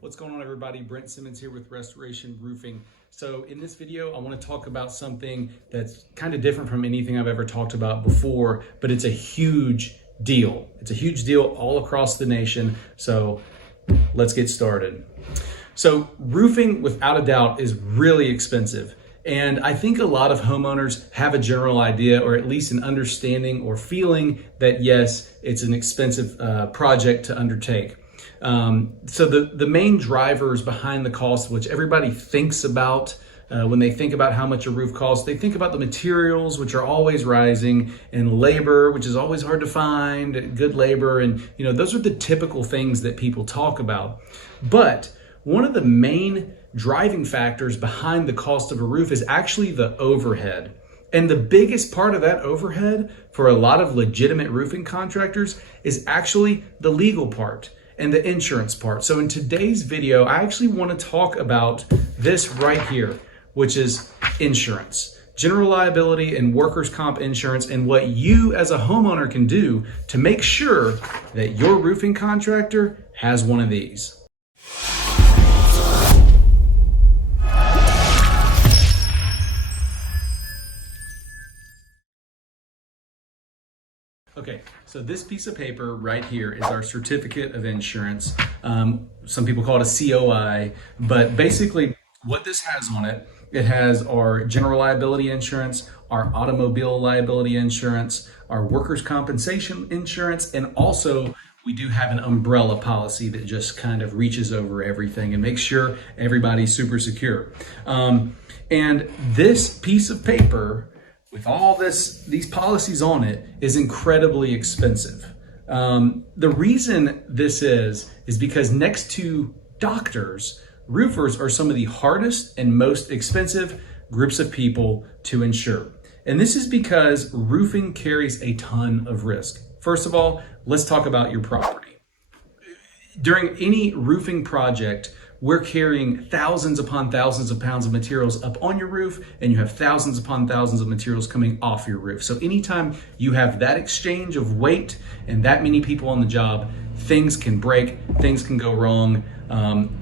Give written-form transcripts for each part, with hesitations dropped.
What's going on, everybody? Brent Simmons here with Restoration Roofing. So in this video, I want to talk about something that's kind of different from anything I've ever talked about before, but it's a huge deal. It's a huge deal all across the nation. So let's get started. So roofing, without a doubt, is really expensive. And I think a lot of homeowners have a general idea, or at least an understanding or feeling that yes, it's an expensive project to undertake. So the main drivers behind the cost, which everybody thinks about when they think about how much a roof costs, they think about the materials, which are always rising, and labor, which is always hard to find, good labor. And, those are the typical things that people talk about. But one of the main driving factors behind the cost of a roof is actually the overhead. And the biggest part of that overhead for a lot of legitimate roofing contractors is actually the legal part and the insurance part. So in today's video, I actually want to talk about this right here, which is insurance, general liability and workers' comp insurance, and what you as a homeowner can do to make sure that your roofing contractor has one of these. Okay, so this piece of paper right here is our certificate of insurance. Some people call it a COI, but basically what this has on it, it has our general liability insurance, our automobile liability insurance, our workers' compensation insurance, and also we do have an umbrella policy that just kind of reaches over everything and makes sure everybody's super secure. And this piece of paper with all these policies on it is incredibly expensive. The reason this is because next to doctors, roofers are some of the hardest and most expensive groups of people to insure. And this is because roofing carries a ton of risk. First of all, let's talk about your property. During any roofing project, we're carrying thousands upon thousands of pounds of materials up on your roof, and you have thousands upon thousands of materials coming off your roof. So anytime you have that exchange of weight and that many people on the job, things can break, things can go wrong.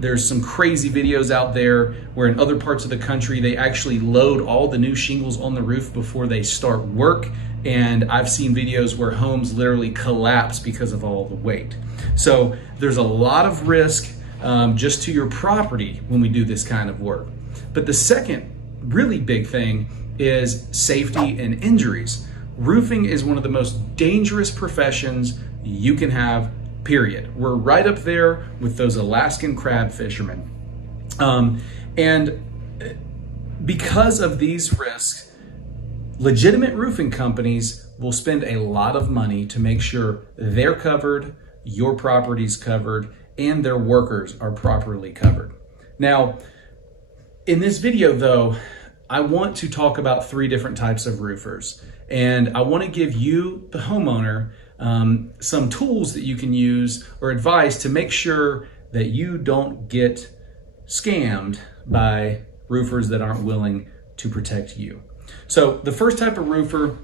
There's some crazy videos out there where in other parts of the country, they actually load all the new shingles on the roof before they start work. And I've seen videos where homes literally collapse because of all the weight. So there's a lot of risk just to your property when we do this kind of work. But the second really big thing is safety and injuries. Roofing is one of the most dangerous professions you can have, period. We're right up there with those Alaskan crab fishermen. And because of these risks, legitimate roofing companies will spend a lot of money to make sure they're covered, your property's covered, and their workers are properly covered. Now, in this video though, I want to talk about three different types of roofers. And I want to give you, the homeowner, some tools that you can use or advice to make sure that you don't get scammed by roofers that aren't willing to protect you. So the first type of roofer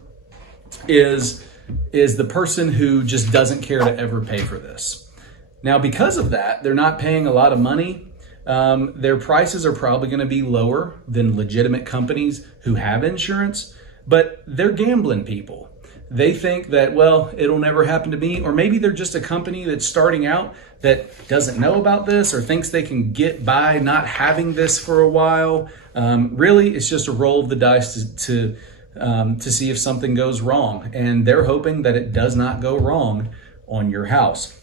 is the person who just doesn't care to ever pay for this. Now, because of that, they're not paying a lot of money. Their prices are probably going to be lower than legitimate companies who have insurance, but they're gambling people. They think that, well, it'll never happen to me, or maybe they're just a company that's starting out that doesn't know about this or thinks they can get by not having this for a while. Really, it's just a roll of the dice to see if something goes wrong, and they're hoping that it does not go wrong on your house.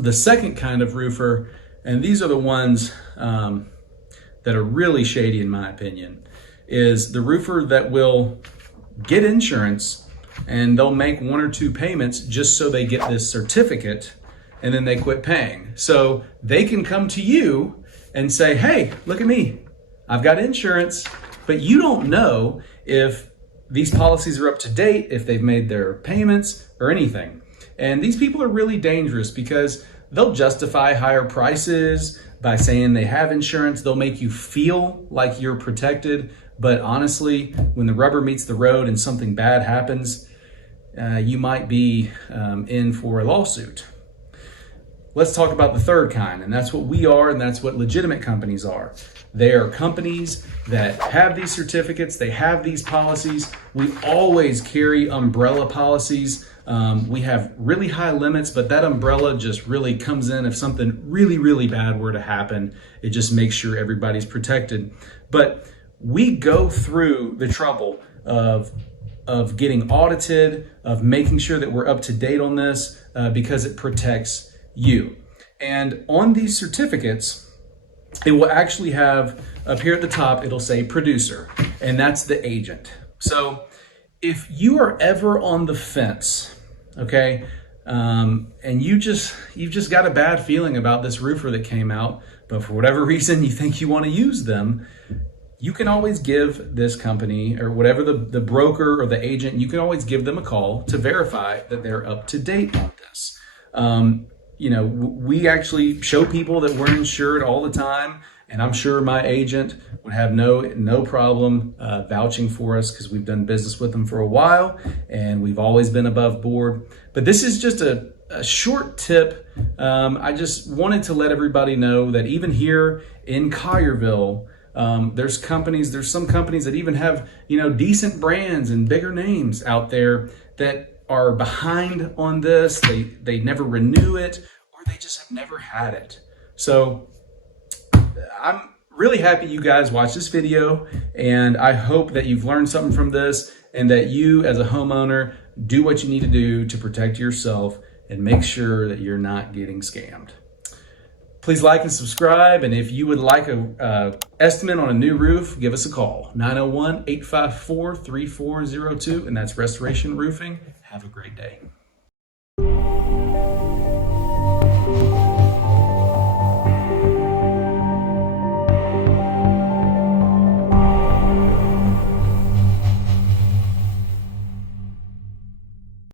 The second kind of roofer, and these are the ones that are really shady in my opinion, is the roofer that will get insurance and they'll make one or two payments just so they get this certificate, and then they quit paying. So they can come to you and say, hey, look at me, I've got insurance, but you don't know if these policies are up to date, if they've made their payments or anything. And these people are really dangerous because they'll justify higher prices by saying they have insurance. They'll make you feel like you're protected. But honestly, when the rubber meets the road and something bad happens, you might be in for a lawsuit. let's talk about the third kind, and that's what we are, and that's what legitimate companies are. They are companies that have these certificates, they have these policies. We always carry umbrella policies. We have really high limits, but that umbrella just really comes in if something really, really bad were to happen. It just makes sure everybody's protected. But we go through the trouble of getting audited, of making sure that we're up to date on this because it protects you. And on these certificates, it will actually have up here at the top, it'll say producer, and that's the agent. So if you are ever on the fence, okay, and you've just got a bad feeling about this roofer that came out, but for whatever reason you think you want to use them, you can always give this company or whatever the broker or the agent, you can always give them a call to verify that they're up to date on this. We actually show people that we're insured all the time, and I'm sure my agent would have no problem vouching for us because we've done business with them for a while and we've always been above board. But this is just a short tip. I just wanted to let everybody know that even here in Collierville, there's some companies that even have, decent brands and bigger names out there that are behind on this. They never renew it, or they just have never had it. So I'm really happy you guys watched this video, and I hope that you've learned something from this and that you as a homeowner do what you need to do to protect yourself and make sure that you're not getting scammed. Please like and subscribe, and if you would like a estimate on a new roof, give us a call, 901-854-3402, and that's Restoration Roofing. Have a great day.